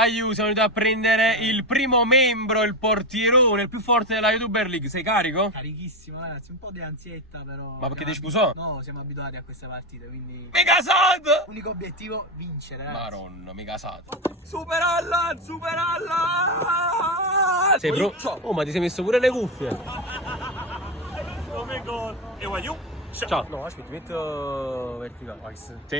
Siamo venuti a prendere il primo membro, il portierone, il più forte della YouTuber League. Sei carico? Carichissimo ragazzi, un po' di ansietta però. Ma perché ti sposò? No, siamo abituati a queste partite, quindi... Mega sad! Unico obiettivo, vincere ragazzi. Maronna, mega sad. Super Allan! Super Allan! Sei pronto? Oh, ma ti sei messo pure le cuffie. Come gol! E voglio? Ciao. No, aspetta, metto verticale.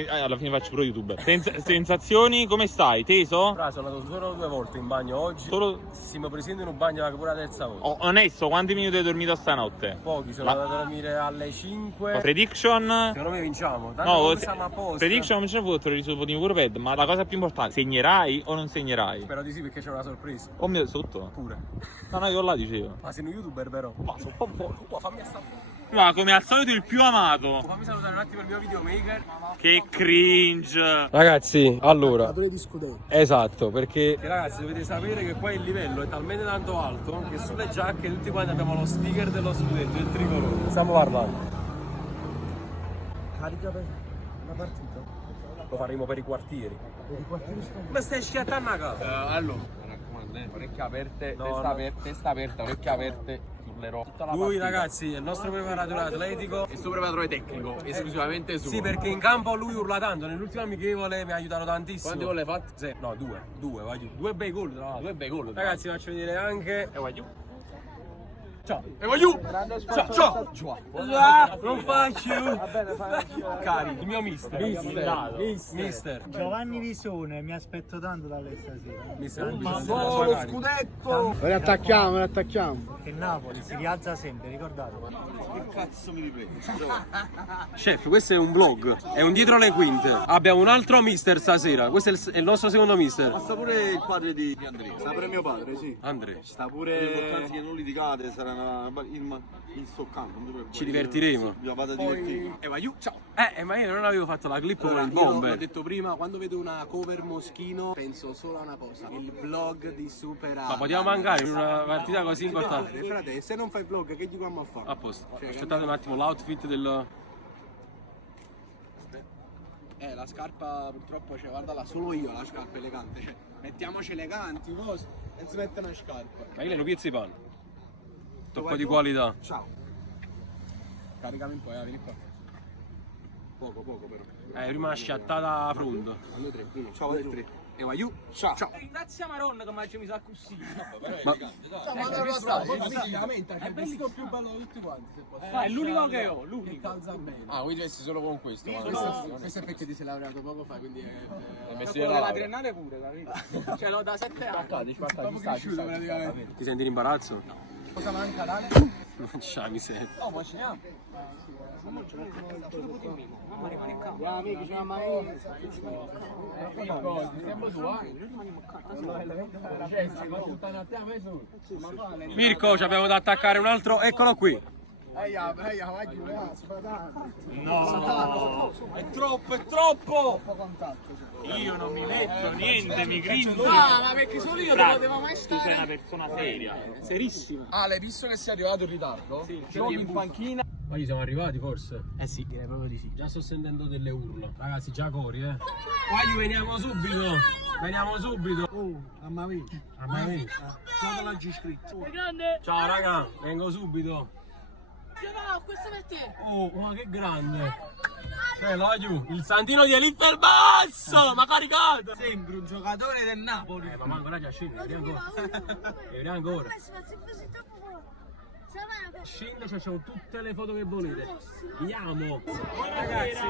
Alla fine faccio pro youtuber. Sensazioni, come stai? Teso? Sono andato solo 2 volte in bagno oggi. Solo... Stiamo presendo in un bagno anche pure la terza volta. Onesto, quanti minuti hai dormito stanotte? Pochi, sono andato a dormire alle 5. Prediction? Secondo me vinciamo. Tanto No, siamo a posto. prediction non ce ne fossero i votini pure ped, ma la cosa più importante, segnerai o non segnerai? Spero di sì perché c'è una sorpresa. O mi sotto? Pure. No, io là dicevo. Ma sei un YouTuber però. Ma sono un po' buono. Fammi stare. Ma come al solito il più amato. Fammi salutare un attimo il mio videomaker. Che cringe. Ragazzi, allora. di scudetto. Esatto, perché ragazzi dovete sapere che qua il livello è talmente tanto alto che sulle giacche tutti quanti abbiamo lo sticker dello scudetto, il tricolore. Stiamo parlando. Carica per la partita. Lo faremo per i quartieri. Per i quartieri Ma stai schiattando a casa? Allora, mi raccomando, orecchie aperte, No, testa aperta, orecchie aperte. Tutta la Lui partita. ragazzi è il nostro preparatore atletico. Il suo preparatore tecnico, esclusivamente suo. Sì, perché in campo lui urla tanto. Nell'ultimo amichevole mi ha aiutato tantissimo. Quanti gol hai fatto? Sì, no, due, vai giù. 2 bei gol tra l'altro. 2 bei gol. Ragazzi vi faccio vedere anche. E vai giù. Ciao. E vai giù. Ciao. Non faccio. Cari, il mio mister. Giovanni Visone, mi aspetto tanto da lei stasera. Mister. Lo scudetto. Lo riattacchiamo. Perché il Napoli si rialza sempre, ricordate. Che cazzo mi riprendo? Chef, questo è un vlog, è un dietro le quinte. Abbiamo un altro mister stasera. Questo è il nostro secondo mister. Sta pure il padre di Andrea. Sta pure mio padre, sì. Andrea. Sta pure. L'importante è che non litigate, sarà il stoccante. Ci divertiremo. Vi vado a divertire. E vai giù. Ciao. Ma io non avevo fatto la clip con il Io l'ho bomber. detto prima, quando vedo una cover Moschino penso solo a una cosa, il vlog di Super Ma Allan. potevamo mancare in una partita così importante. Frate, se non fai vlog che gli stiamo a fare? A posto. Aspettate un attimo l'outfit del. La scarpa purtroppo, cioè, guardala, solo io la scarpa elegante, cioè, mettiamoci eleganti, cose, e si mette una scarpa. Ma io le pizze di pane. Tocco di qualità. Ciao. Caricami un po', vieni qua. Poco però. Prima una sciattata a fronte. Allo 3, 1, ciao, 3. E vai giù, ciao. Ringrazia Maronna che mi sa così. Ma È vestito più bello di tutti quanti, se posso. È l'unico che ho, l'unico. Che calza bene. Ah, quindi vesti solo con questo. Questo è perché ti sei laureato poco fa, quindi è messo Quello della triennale pure, capito? Ce l'ho da 7 anni. proprio cresciuto praticamente. ti senti in imbarazzo? Cosa manca, Dani? Non c'è la miseria. Oh, ma ce ne ha. Mamma rimane in campo. Amici, ci Mirko, ci abbiamo da attaccare un altro. Eccolo qui. No, è troppo. Io non mi metto niente, mi grinzo. Ma perché solo io non potevo mai Tu sei stare. una persona seria. Serissima. Ale, visto che sei arrivato in ritardo, giochi in panchina. Ma gli siamo arrivati forse? Eh sì, direi proprio di sì. Già sto sentendo delle urla. Ragazzi, già cori, Guagli, veniamo subito. Mamma mia. Ciao la G scritto. Ciao raga, vengo subito. No, questo per te. Oh, ma che grande. Voglio il santino di Eliffer Basso, ma caricato. Sembri un giocatore del Napoli. Ma ancora già scende, vedi ancora. Scende, c'è tutte le foto che volete. Andiamo. Ragazzi.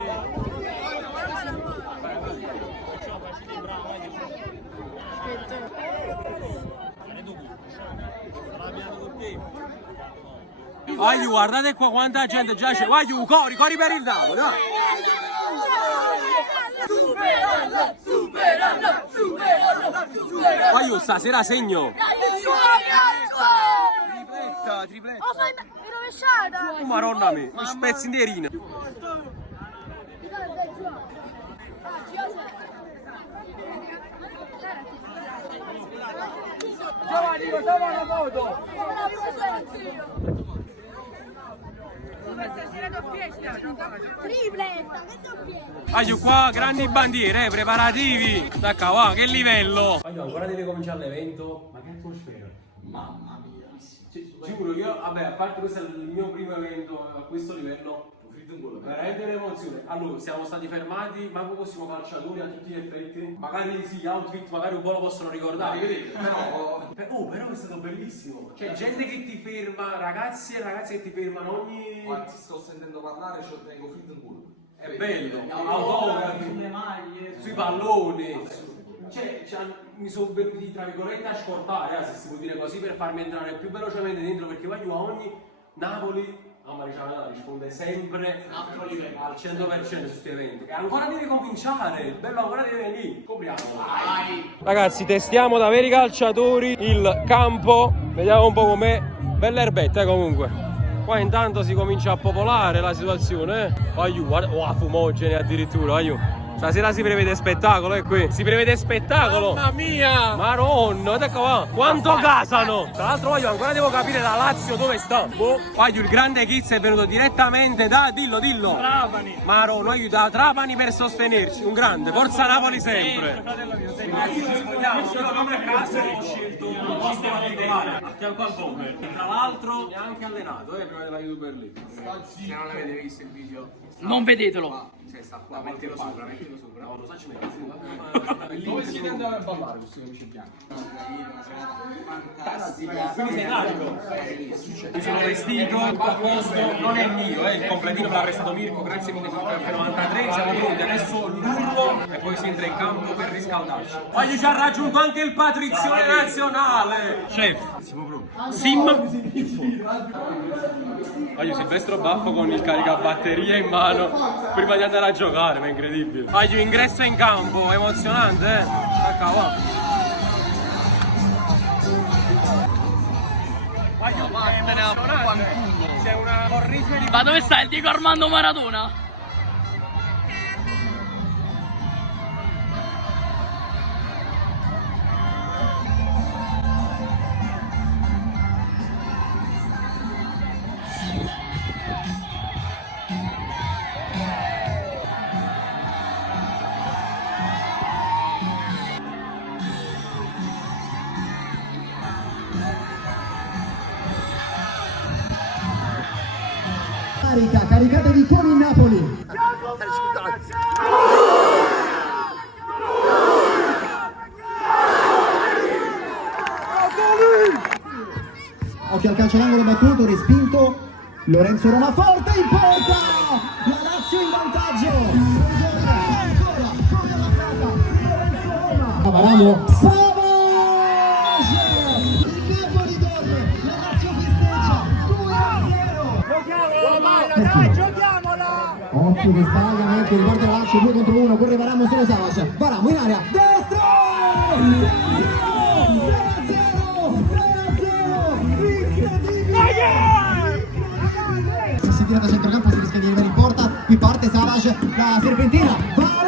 Voglio, guardate qua quanta gente già c'è. Voglio, corri per il Napoli. Voglio, stasera segno. Tripletta. Oh, fai rovesciata. Oh, maronna mia, mi spezzi intierino. Giovanni, cosa vuoi una foto? Tripletta, che doppietta. Aglio qua, grandi bandiere, preparativi. Stacca, va, che livello. Aglio, ancora deve cominciare l'evento. Ma che atmosfera. Mamma mia. Giuro, io, vabbè, a parte questo è il mio primo evento a questo livello, veramente un'emozione. Allora, siamo stati fermati, manco fossimo calciatori a tutti gli effetti. Magari sì, gli outfit magari un po' lo possono ricordare, vedete? Però è stato bellissimo. C'è gente che ti ferma, ragazzi e ragazze che ti fermano ogni... Quando ti sto sentendo parlare, ci tengo fit in culo. È bello, autografi, sulle maglie, sui palloni. Cioè, mi sono venuti tra virgolette a scortare, se si può dire così, per farmi entrare più velocemente dentro, perché poi a ogni Napoli, risponde sempre al 100% su questi eventi. E ancora deve cominciare, il bello ancora deve venire. Copriamolo. Ragazzi, testiamo da veri calciatori il campo, vediamo un po' com'è. Bella erbetta comunque. Qua intanto si comincia a popolare la situazione. Guarda, fumogene addirittura, Stasera si prevede spettacolo, qui. Si prevede spettacolo. Mamma mia! Maronna, ecco qua. Quanto gasano. Tra l'altro ancora devo capire da Lazio dove sta. Il grande Kiz è venuto direttamente da, dillo. Trapani. Maronna, da Trapani per sostenerci. Un grande, forza Napoli sempre. Ci spogliamo, solo come a caso ho scelto un posto particolare a fianco al bomber. Tra l'altro mi ha anche allenato, prima della YouTuber League. Se non avete visto il video, Non vedetelo. sta qua, mettilo sopra. No, lo faccio mettere. Dove siete andati a ballare questi amici bianchi? Fantastica. Quindi sei carico? Mi sono vestito, tutto a posto, non è mio, il completino me l'ha prestato Mirko, grazie mille per 93, siamo pronti, adesso l'urlo e poi si entra in campo per riscaldarci. Poi ci ha raggiunto anche il patrizione nazionale! Chef, siamo pronti. Voglio Silvestro Baffo con il caricabatterie in mano prima di andare a giocare, ma è incredibile. Voglio ingresso in campo, emozionante, Ecco, va. C'è una cornice di... Ma dove sta il Diego Armando Maradona? Caricatevi con il Napoli. Occhio al calcio d'angolo battuto, respinto. Lorenzo Roma forte in porta. La Lazio in vantaggio. Ancora, fuori alla casa. Lorenzo Roma. Varamo. Dai, giochiamola! Occhio che sbaglia, Merco, riguarda la Lazio 2 contro 1, corre Varamo solo Savage. Varamo in area, destro! 3-0! Si tira da centrocampo, si rischia di arrivare in porta, qui parte Savage, la serpentina, Varamo!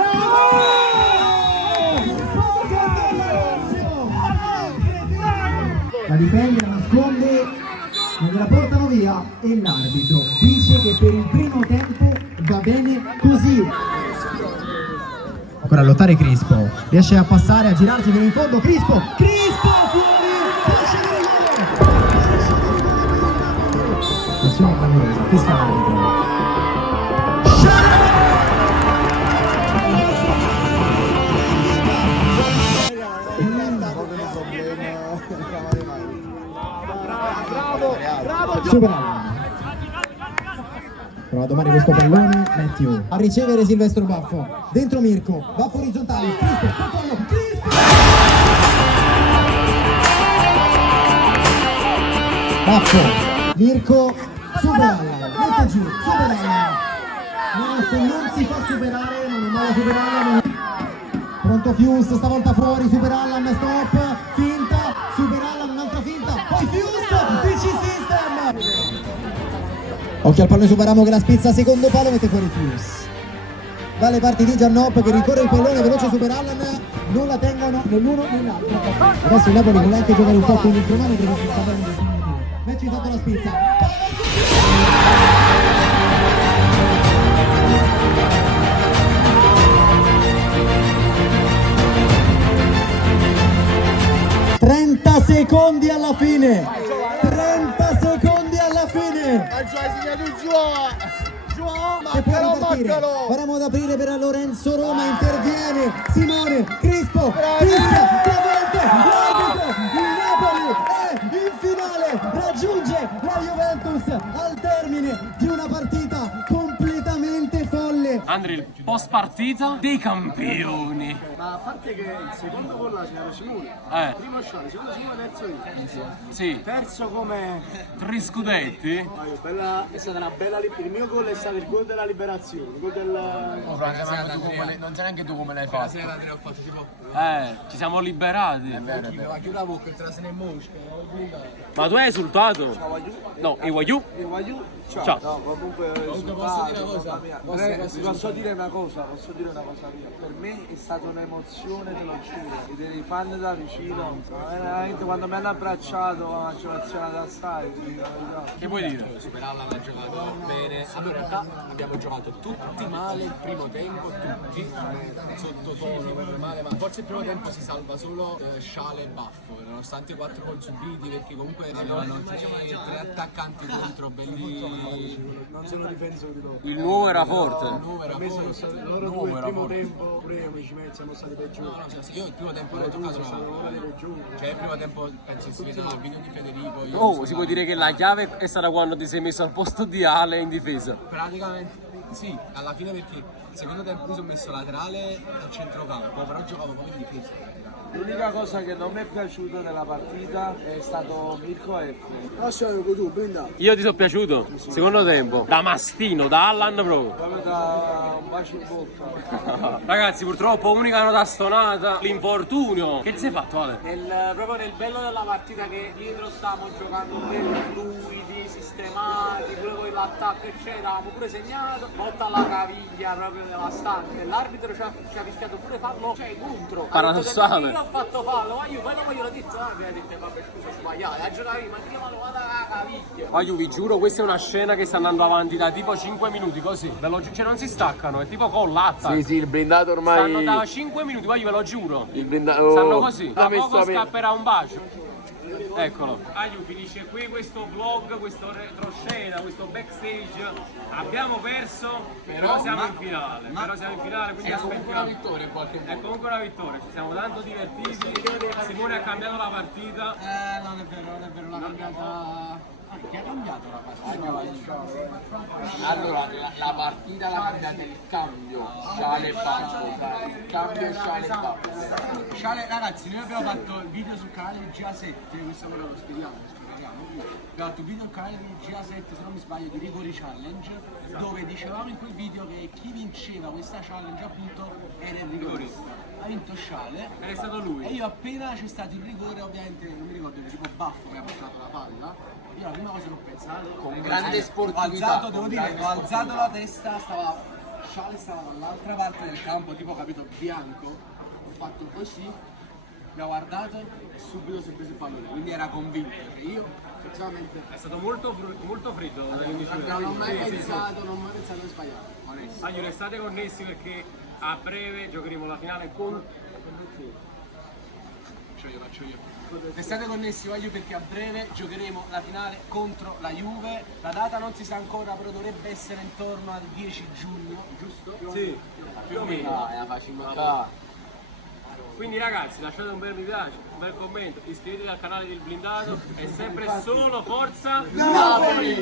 La difende, la nasconde, non gliela portano via e l'arbitro dice che per il primo tempo va bene così. Ancora a lottare Crispo, riesce a passare, a girarsi fino in fondo, Crispo fuori, calcio di rigore. Azione clamorosa, fischia l'arbitro. Superallam prova a domare questo pallone, Matthew a ricevere Silvestro Baffo, dentro Mirko, Baffo orizzontale, Crispo, controllo, Crispo! Baffo, Mirko, Superallam, mette giù, Superallam, no, se non si fa superare, non è male Superallam, pronto Fius, stavolta fuori, Superallam, stop, finta, Superallam, un'altra finta, poi Fius, DC System! Occhio al pallone su Varamo che la spizza, secondo palo, mette fuori Fius. Dalle parti di Giannop che rincorre il pallone veloce Superallam, non la tengono né l'uno né l'altro. Adesso il Napoli vuole anche giocare un po' con il cronometro perché sta bene. Mette intanto la spizza. alla fine, 30 secondi alla fine. Che può ripartire. Faremo ad aprire per Lorenzo Roma, interviene Simone Crispo, fischia, travolta, l'arbitro, il Napoli è in finale, raggiunge la Juventus al termine di una partita completamente folle. Andrea, il post partita dei campioni. Ma a parte che il secondo gol la signora Simone, primo Sciale, secondo Simone, terzo io. Sì, Terzo come... 3 scudetti. È stata una bella il mio gol è stato il gol della liberazione, il gol del... Non sai neanche tu come l'hai fatto. ho fatto tipo... Ci siamo liberati. Ma chiudo la bocca, entra se ne mosca. Ma tu hai esultato? No, e Wayu? Ciao. No, comunque posso dire una cosa mia. Per me è stata un'emozione, te lo giuro. Vedere i fan da vicino, veramente quando mi hanno abbracciato la giocazione da stare. Che vuoi dire? Superalla l'ha giocato bene. Allora in realtà abbiamo giocato tutti male il primo tempo, tutti sottotono, proprio male, ma forse il primo tempo si salva solo Sciale e Baffo, nonostante 4 gol subiti, perché comunque avevano 3 attaccanti contro belli. Non sono difensori loro. Il nuovo era forte. Loro due il primo tempo, pure io mi ci metto, siamo stati peggiori. Io il primo tempo l'ho giocato cioè il primo tempo penso si vede nel video di Federico. Oh, si può dire che la chiave è stata quando ti sei messo al posto di Ale in difesa. Praticamente sì, alla fine perché il secondo tempo mi sono messo laterale al centrocampo, però giocavo proprio in difesa. L'unica cosa che non mi è piaciuta della partita è stato Mirko F. Lascialo tu, brinda. Io ti sono piaciuto? Secondo tempo. Da mastino, da Allan proprio. Proprio da un bacio in bocca. Ragazzi, purtroppo unica nota stonata, l'infortunio. Che ti sei fatto, Ale? Proprio nel bello della partita che dietro stavamo giocando belli fluidi, sistemati, pure con l'attacco eccetera, avevamo pure segnato, botta alla caviglia proprio devastante. L'arbitro ci ha rischiato pure farlo, cioè contro. Paradossale. Io ho fatto fallo, ma io poi dopo gliel'ho detto, mi ha detto vabbè scusa sbagliato, ha giocato ma io ma vado alla caviglia. Ma io vi giuro, questa è una scena che sta andando avanti da tipo 5 minuti così. Cioè non si staccano, è tipo collata. Sì, il blindato ormai... Stanno da 5 minuti, poi io ve lo giuro. Il blindato... Stanno così, l'ha a messo poco a me. scapperà un bacio. Eccolo. Aiu, finisce qui questo vlog, questo retroscena, questo backstage. Abbiamo perso, però siamo in finale. Quindi Comunque una vittoria in qualche modo. è comunque una vittoria, ci siamo tanto divertiti. Simone ha cambiato la partita. Non è vero, l'ha cambiata. Chi ha cambiato la partita? Allora, la partita l'ha cambiata il cambio, Sciale e Baffo. Il cambio Sciale e Baffo. Sciale, ragazzi, noi abbiamo fatto il video sul canale di GA7, questo ora lo spieghiamo. Abbiamo fatto un video sul canale di GA7, se non mi sbaglio, di Rigori Challenge, dove dicevamo in quel video che chi vinceva questa challenge appunto era il rigorista. Ha vinto Sciale Ed è stato lui. e io appena c'è stato il rigore, ovviamente non mi ricordo, tipo Baffo che ha portato la palla. Io la prima cosa che ho pensato, con grande sportività, ho alzato la testa, Sciale stava dall'altra parte del campo, tipo capito, bianco, ho fatto così, mi ha guardato e subito si è preso il pallone, quindi era convinto, cioè io sinceramente È stato molto freddo. non ho mai pensato di sbagliare, onesto. Aiu, restate connessi perché a breve giocheremo la finale con... Faccio io. Restate connessi, voglio, perché a breve giocheremo la finale contro la Juve. La data non si sa ancora, però dovrebbe essere intorno al 10 giugno, giusto? Sì, più o meno. È la facile. Quindi ragazzi, lasciate un bel mi piace, un bel commento, iscrivetevi al canale del Blindato, è sempre solo forza! Napoli!